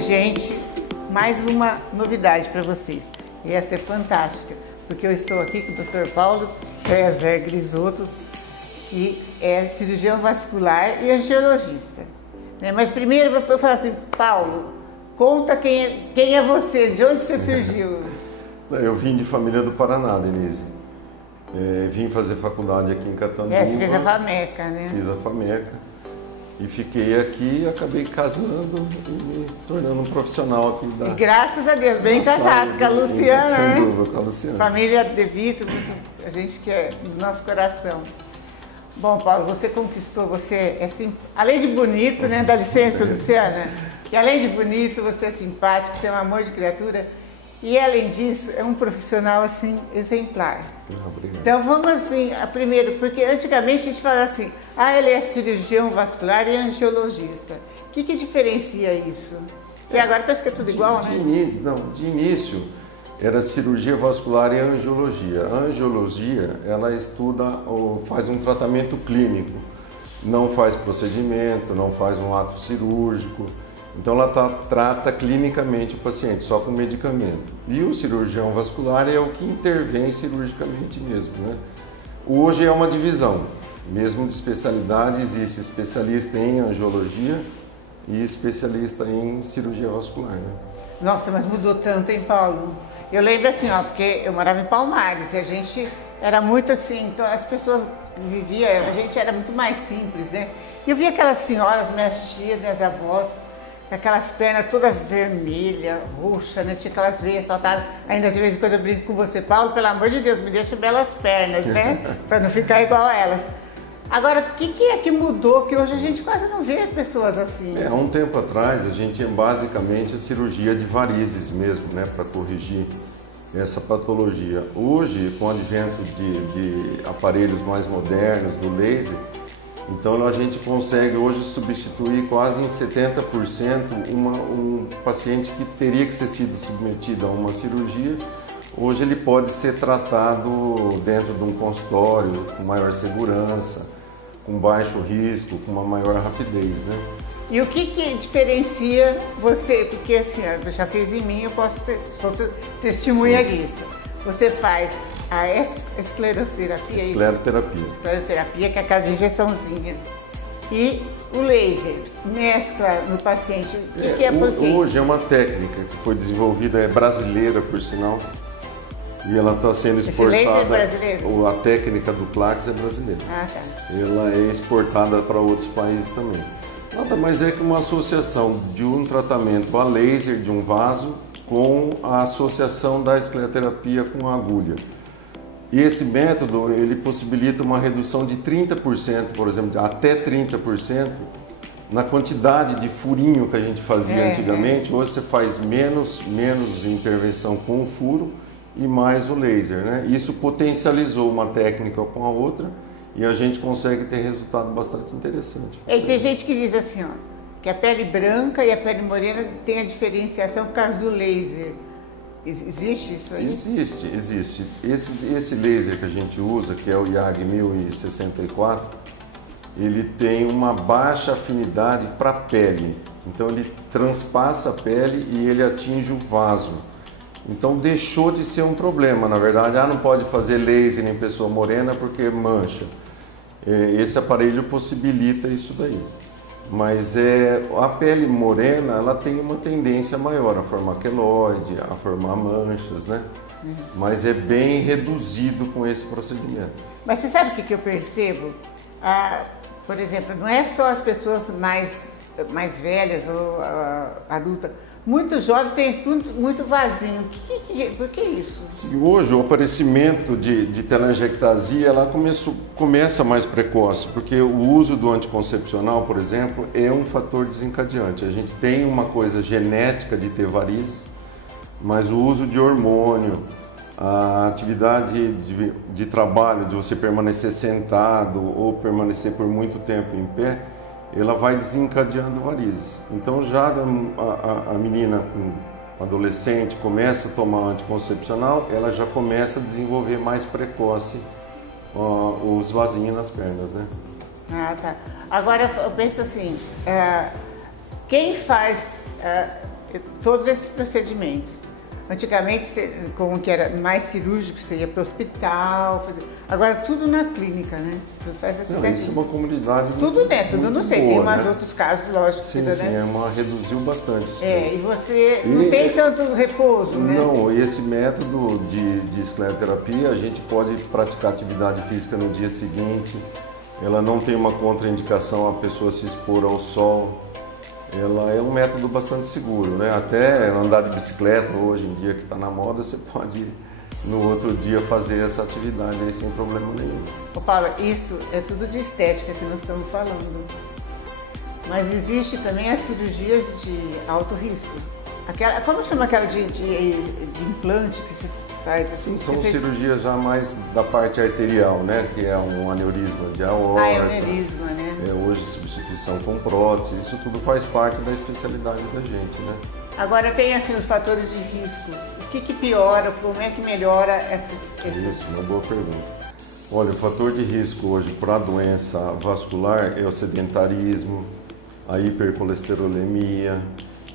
Oi, gente, mais uma novidade para vocês. E essa é fantástica, porque eu estou aqui com o Dr. Paulo César Grisotto, que é cirurgião vascular e angiologista. Mas primeiro eu vou falar assim, Paulo, conta quem é você, de onde você surgiu? Eu vim de família do Paraná, Denise. Vim fazer faculdade aqui em Catanduva. Você fez a FAMECA, né? Fiz a FAMECA. E fiquei aqui, acabei casando e me tornando um profissional aqui da... E graças a Deus, bem casado com a Luciana, né? Com a Luciana. Família De Vito, a gente que é do nosso coração. Bom, Paulo, você conquistou, você é além de bonito, né? Dá licença, Luciana. E além de bonito, você é simpático, você é um amor de criatura. E além disso, é um profissional assim exemplar. Obrigado. Então vamos assim, primeiro, porque antigamente a gente falava assim, ele é cirurgião vascular e angiologista. O que diferencia isso? E agora parece que é tudo igual, né? De início era cirurgia vascular e angiologia. A angiologia, ela estuda ou faz um tratamento clínico, não faz procedimento, não faz um ato cirúrgico. Então ela trata clinicamente o paciente, só com medicamento. E o cirurgião vascular é o que intervém cirurgicamente mesmo, né? Hoje é uma divisão, mesmo de especialidade, existe especialista em angiologia e especialista em cirurgia vascular, né? Nossa, mas mudou tanto, hein, Paulo? Eu lembro assim, porque eu morava em Palmares e a gente era muito assim, então as pessoas viviam, a gente era muito mais simples, né? E eu via aquelas senhoras, minhas tias, minhas avós, aquelas pernas todas vermelhas, roxas, né? Tinha aquelas veias saltadas. Ainda de vez em quando eu brinco com você, Paulo, pelo amor de Deus, me deixa belas pernas, né? Para não ficar igual a elas. Agora, o que é que mudou? Que hoje a gente quase não vê pessoas assim. Há um tempo atrás a gente basicamente a cirurgia de varizes mesmo, né? Para corrigir essa patologia. Hoje, com o advento de aparelhos mais modernos, do laser, então a gente consegue hoje substituir quase em 70% um paciente que teria que ter sido submetido a uma cirurgia. Hoje ele pode ser tratado dentro de um consultório com maior segurança, com baixo risco, com uma maior rapidez, né? E o que diferencia você? Porque assim, eu já fiz em mim, eu sou testemunha disso. Você faz a escleroterapia. Escleroterapia, que é aquela de injeçãozinha. E o laser mescla no paciente. O que é por quê? Hoje é uma técnica que foi desenvolvida, é brasileira, por sinal. E ela está sendo exportada. Esse laser é brasileiro? A técnica do Plax é brasileira. Ah, tá. Ela é exportada para outros países também. Nada mais é que uma associação de um tratamento a laser de um vaso com a associação da escleroterapia com a agulha. E esse método, ele possibilita uma redução de 30%, por exemplo, até 30%, na quantidade de furinho que a gente fazia antigamente. Hoje você faz menos intervenção com o furo e mais o laser, né? Isso potencializou uma técnica com a outra e a gente consegue ter resultado bastante interessante. E tem gente que diz assim, que a pele branca e a pele morena tem a diferenciação por causa do laser. Existe isso aí? Existe. Esse laser que a gente usa, que é o YAG 1064, ele tem uma baixa afinidade para a pele. Então ele transpassa a pele e ele atinge o vaso. Então deixou de ser um problema, na verdade. Não pode fazer laser em pessoa morena porque mancha. Esse aparelho possibilita isso daí. Mas a pele morena, ela tem uma tendência maior a formar queloide, a formar manchas, né? Mas é bem reduzido com esse procedimento. Mas você sabe o que eu percebo? Por exemplo, não é só as pessoas mais velhas ou adultas. Muito jovem tem tudo muito vazio. Por que isso? Sim, hoje o aparecimento de telangiectasia ela começa mais precoce, porque o uso do anticoncepcional, por exemplo, é um fator desencadeante. A gente tem uma coisa genética de ter varizes, mas o uso de hormônio, a atividade de trabalho, de você permanecer sentado ou permanecer por muito tempo em pé, ela vai desencadeando varizes. Então já a menina adolescente começa a tomar anticoncepcional, ela já começa a desenvolver mais precoce os vasinhos nas pernas, né? Tá. Agora eu penso assim, quem faz todos esses procedimentos. Antigamente, como que era mais cirúrgico, você ia para o hospital, agora tudo na clínica, né? Tudo faz aqui. Não, isso é uma comunidade tudo tudo não sei, boa, tem mais né? outros casos, lógico. Sim, né? sim, reduziu bastante. E você não tem tanto repouso, né? Não, esse método de escleroterapia, a gente pode praticar atividade física no dia seguinte, ela não tem uma contraindicação a pessoa se expor ao sol. Ela é um método bastante seguro, né? Até andar de bicicleta hoje em dia que está na moda, você pode no outro dia fazer essa atividade aí sem problema nenhum. Ô Paulo, isso é tudo de estética que nós estamos falando. Mas existe também as cirurgias de alto risco. Como chama aquela de implante que se faz assim? Sim, são cirurgias já mais da parte arterial, né? Que é um aneurisma de aorta. Aneurisma, né? Hoje substituição com prótese, isso tudo faz parte da especialidade da gente, né? Agora tem assim os fatores de risco. O que piora, como é que melhora esses... Isso, uma boa pergunta. Olha, o fator de risco hoje para a doença vascular é o sedentarismo, a hipercolesterolemia,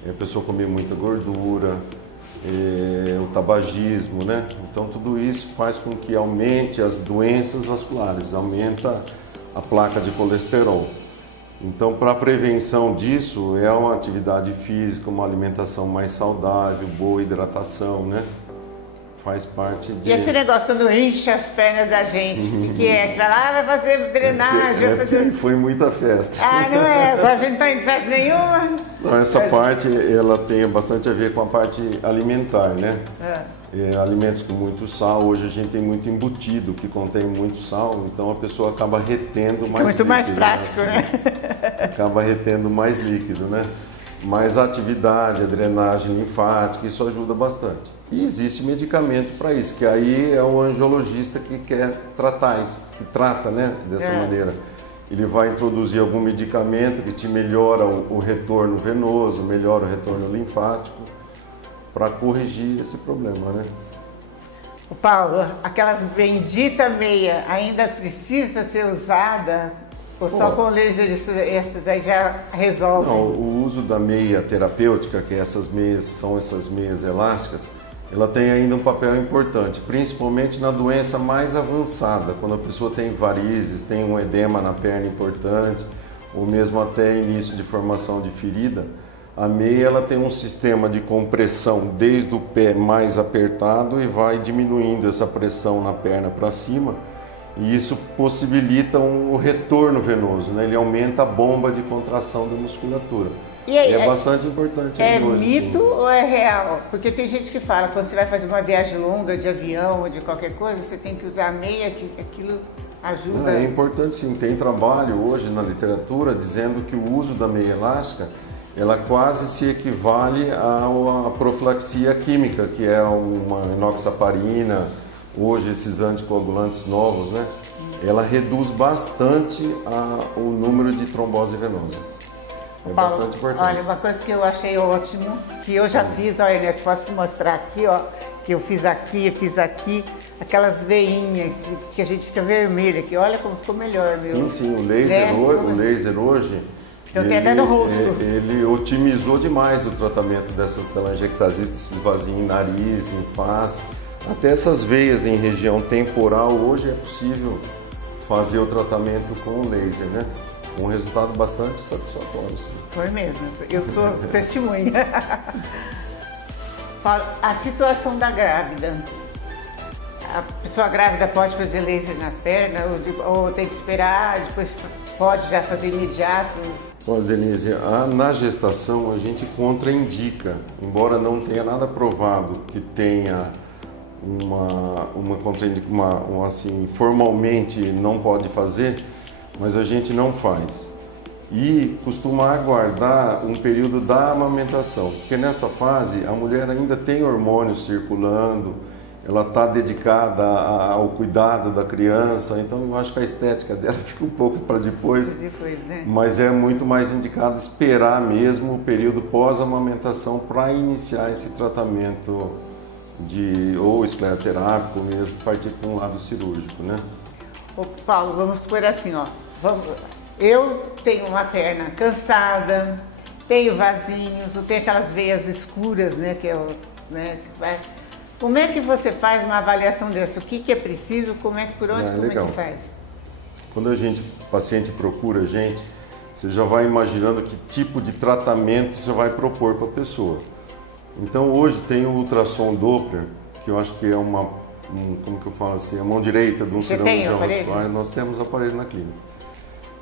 a pessoa comer muita gordura, o tabagismo, né? Então tudo isso faz com que aumente as doenças vasculares, aumenta a placa de colesterol. Então, para a prevenção disso, é uma atividade física, uma alimentação mais saudável, boa hidratação, né? Faz parte de... E esse negócio quando enche as pernas da gente, que é pra lá, vai fazer drenagem... porque foi muita festa. Ah, não é? Agora a gente não está em festa nenhuma? Não, essa parte, ela tem bastante a ver com a parte alimentar, né? Alimentos com muito sal, hoje a gente tem muito embutido que contém muito sal, então a pessoa acaba retendo mais líquido. Muito mais prático, né? Acaba retendo mais líquido, né? Mais atividade, a drenagem linfática, isso ajuda bastante. E existe medicamento para isso, que aí é o angiologista que quer tratar isso, que trata, né, dessa maneira. Ele vai introduzir algum medicamento que te melhora o retorno venoso, melhora o retorno linfático, para corrigir esse problema, né? O Paulo, aquelas bendita meia ainda precisa ser usada? Ou só com laser essas aí já resolve? Não, o uso da meia terapêutica, que essas meias são essas meias elásticas, ela tem ainda um papel importante, principalmente na doença mais avançada, quando a pessoa tem varizes, tem um edema na perna importante, ou mesmo até início de formação de ferida. A meia ela tem um sistema de compressão desde o pé mais apertado e vai diminuindo essa pressão na perna para cima, e isso possibilita o retorno venoso, né? Ele aumenta a bomba de contração da musculatura. E aí, é bastante importante. É hoje, mito ou é real? Porque tem gente que fala, quando você vai fazer uma viagem longa de avião ou de qualquer coisa, você tem que usar a meia, que aquilo ajuda. É importante sim, tem trabalho hoje na literatura dizendo que o uso da meia elástica ela quase se equivale à profilaxia química, que é uma enoxaparina, hoje esses anticoagulantes novos, né? Ela reduz bastante o número de trombose venosa. É Paulo, bastante importante. Olha, uma coisa que eu achei ótimo, que eu já fiz, olha, eu posso te mostrar aqui, ó, que eu fiz aqui, aquelas veinhas que a gente fica vermelha, que olha como ficou melhor, meu. Sim, o laser hoje, até no rosto. Ele otimizou demais o tratamento dessas telangiectasias, esses vasinhos em nariz, em face, até essas veias em região temporal, hoje é possível fazer o tratamento com laser, né? Um resultado bastante satisfatório. Sim. Foi mesmo, eu sou testemunha. A situação da grávida. A pessoa grávida pode fazer laser na perna ou tem que esperar, depois pode já fazer imediato? Olha, Denise, na gestação a gente contraindica, embora não tenha nada provado que tenha uma contraindicação, assim, formalmente não pode fazer, mas a gente não faz. E costuma aguardar um período da amamentação, porque nessa fase a mulher ainda tem hormônios circulando, ela está dedicada ao cuidado da criança, então eu acho que a estética dela fica um pouco para depois, né? Mas é muito mais indicado esperar mesmo o período pós-amamentação para iniciar esse tratamento ou escleroterápico mesmo, partir para um lado cirúrgico, né? Ô Paulo, vamos supor assim, ó, eu tenho uma perna cansada, tenho vasinhos, eu tenho aquelas veias escuras, né, que é o, né, que faz. Como é que você faz uma avaliação dessa? O que é preciso? Como é que por onde? Como legal. É que faz? Quando o paciente procura a gente, você já vai imaginando que tipo de tratamento você vai propor para a pessoa. Então hoje tem o ultrassom Doppler, que eu acho que é como que eu falo assim, a mão direita de um cirurgião vascular. Nós temos aparelho na clínica.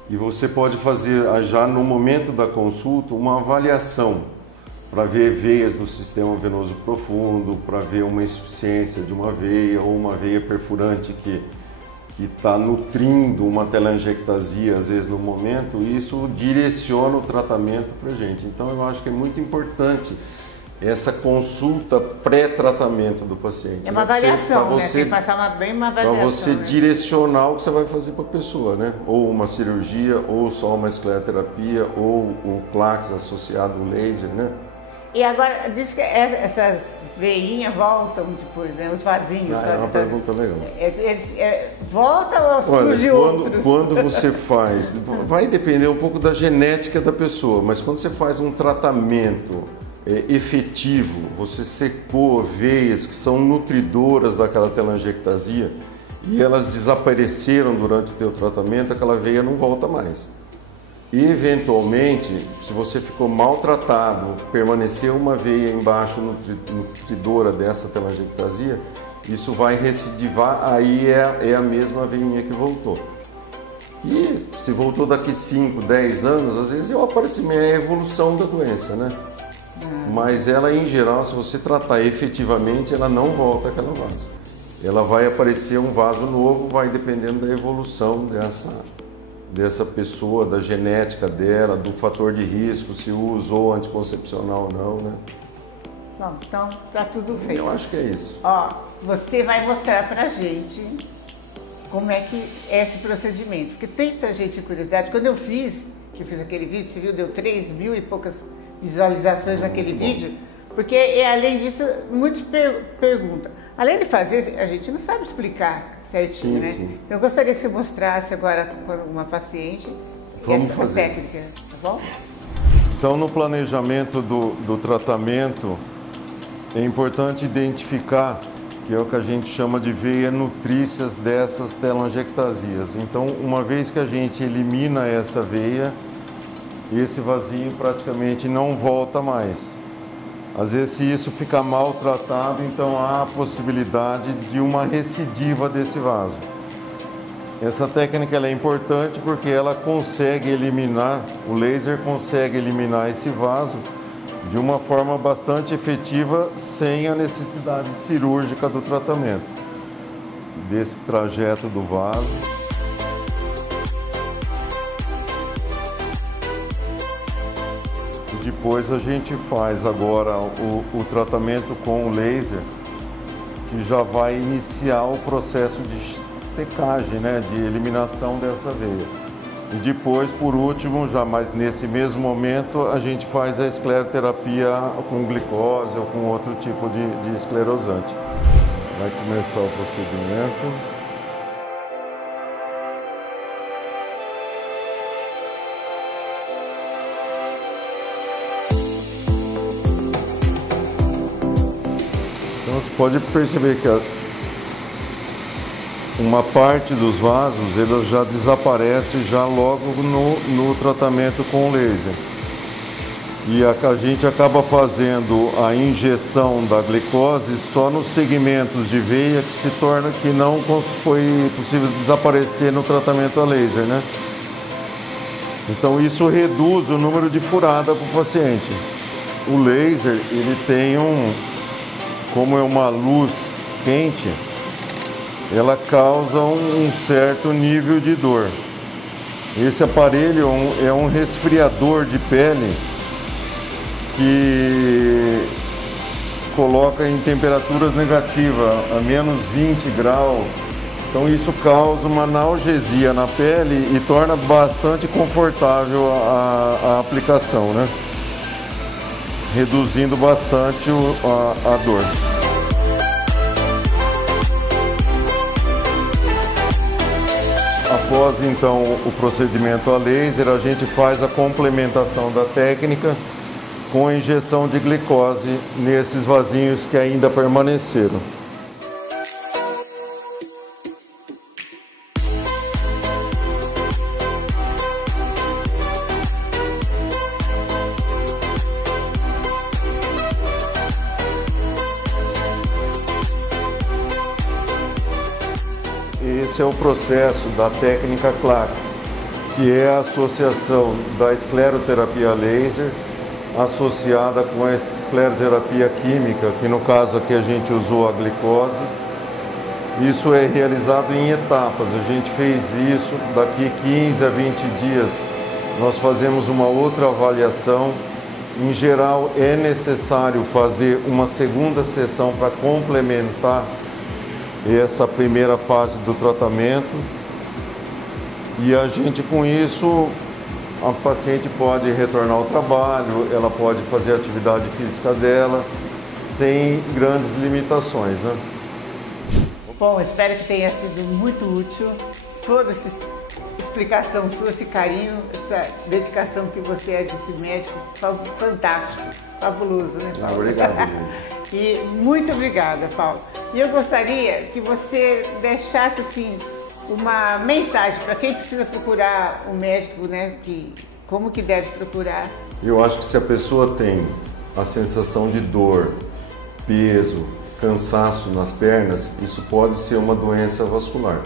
E você pode fazer já no momento da consulta uma avaliação para ver veias no sistema venoso profundo, para ver uma insuficiência de uma veia ou uma veia perfurante que está nutrindo uma telangiectasia, às vezes no momento, e isso direciona o tratamento para a gente. Então eu acho que é muito importante essa consulta pré-tratamento do paciente. É uma avaliação, né? Tem que passar uma avaliação. Para você direcionar o que você vai fazer para a pessoa, né? Ou uma cirurgia, ou só uma escleroterapia, ou o Clax associado ao laser, né? E agora, diz que essas veinhas voltam depois, né? Os vasinhos. É uma pergunta legal. Volta ou surge outros? Quando você faz, vai depender um pouco da genética da pessoa, mas quando você faz um tratamento efetivo, você secou veias que são nutridoras daquela telangiectasia e elas desapareceram durante o teu tratamento, aquela veia não volta mais. E, eventualmente, se você ficou maltratado, permaneceu uma veia embaixo nutridora dessa telangiectasia, isso vai recidivar, aí é a mesma veinha que voltou. E se voltou daqui 5, 10 anos, às vezes é o aparecimento, é a evolução da doença, né? Mas ela, em geral, se você tratar efetivamente, ela não volta aquela vaso. Ela vai aparecer um vaso novo, vai dependendo da evolução dessa pessoa, da genética dela, do fator de risco, se usou anticoncepcional ou não, né? Bom, então tá tudo feito. Eu acho que é isso. Ó, você vai mostrar pra gente como é que é esse procedimento, porque tem tanta gente com curiosidade. Quando eu fiz aquele vídeo, você viu, deu 3.000 e poucas visualizações naquele vídeo, porque além disso, muitos perguntam. Além de fazer, a gente não sabe explicar certinho, né? Sim. Então eu gostaria que você mostrasse agora com uma paciente essa técnica, tá bom? Então, no planejamento do tratamento, é importante identificar que é o que a gente chama de veia nutrícias dessas telangiectasias. Então, uma vez que a gente elimina essa veia, esse vasinho praticamente não volta mais. Às vezes, se isso ficar maltratado, então há a possibilidade de uma recidiva desse vaso. Essa técnica ela é importante porque ela consegue eliminar, o laser consegue eliminar esse vaso de uma forma bastante efetiva, sem a necessidade cirúrgica do tratamento, desse trajeto do vaso. Depois a gente faz agora o tratamento com o laser, que já vai iniciar o processo de secagem, né, de eliminação dessa veia. E depois, por último, já mais nesse mesmo momento, a gente faz a escleroterapia com glicose ou com outro tipo de esclerosante. Vai começar o procedimento. Então você pode perceber que uma parte dos vasos ele já desaparece já logo no tratamento com o laser. E a gente acaba fazendo a injeção da glicose só nos segmentos de veia que não foi possível desaparecer no tratamento a laser, né? Então isso reduz o número de furada para o paciente. O laser, ele tem como é uma luz quente, ela causa um certo nível de dor. Esse aparelho é um resfriador de pele que coloca em temperaturas negativas, a menos 20 graus. Então isso causa uma analgesia na pele e torna bastante confortável a aplicação, né? Reduzindo bastante a dor. Após então o procedimento a laser, a gente faz a complementação da técnica com a injeção de glicose nesses vasinhos que ainda permaneceram. Esse é o processo da técnica CLACS, que é a associação da escleroterapia laser associada com a escleroterapia química, que no caso aqui a gente usou a glicose. Isso é realizado em etapas. A gente fez isso, daqui 15 a 20 dias nós fazemos uma outra avaliação. Em geral é necessário fazer uma segunda sessão para complementar essa primeira fase do tratamento, e a gente com isso, a paciente pode retornar ao trabalho, ela pode fazer a atividade física dela sem grandes limitações, né? Bom, espero que tenha sido muito útil toda essa explicação sua, esse carinho, essa dedicação que você é desse médico fantástico, fabuloso, né, Paulo? Obrigado, Denise. E muito obrigada, Paulo. E eu gostaria que você deixasse assim uma mensagem para quem precisa procurar um médico, né? Como que deve procurar? Eu acho que se a pessoa tem a sensação de dor, peso, cansaço nas pernas, isso pode ser uma doença vascular.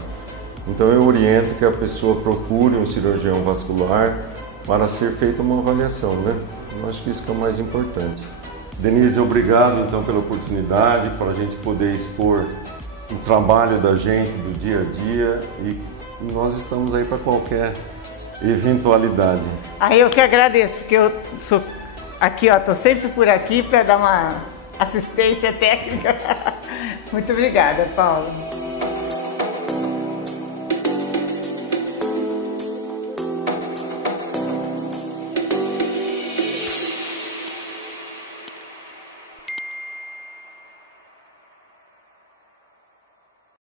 Então eu oriento que a pessoa procure um cirurgião vascular para ser feita uma avaliação, né? Eu acho que isso que é o mais importante. Denise, obrigado então pela oportunidade para a gente poder expor o trabalho da gente do dia a dia, e nós estamos aí para qualquer eventualidade. Eu que agradeço, porque eu sou aqui, ó, tô sempre por aqui para dar uma assistência técnica. Muito obrigada, Paulo.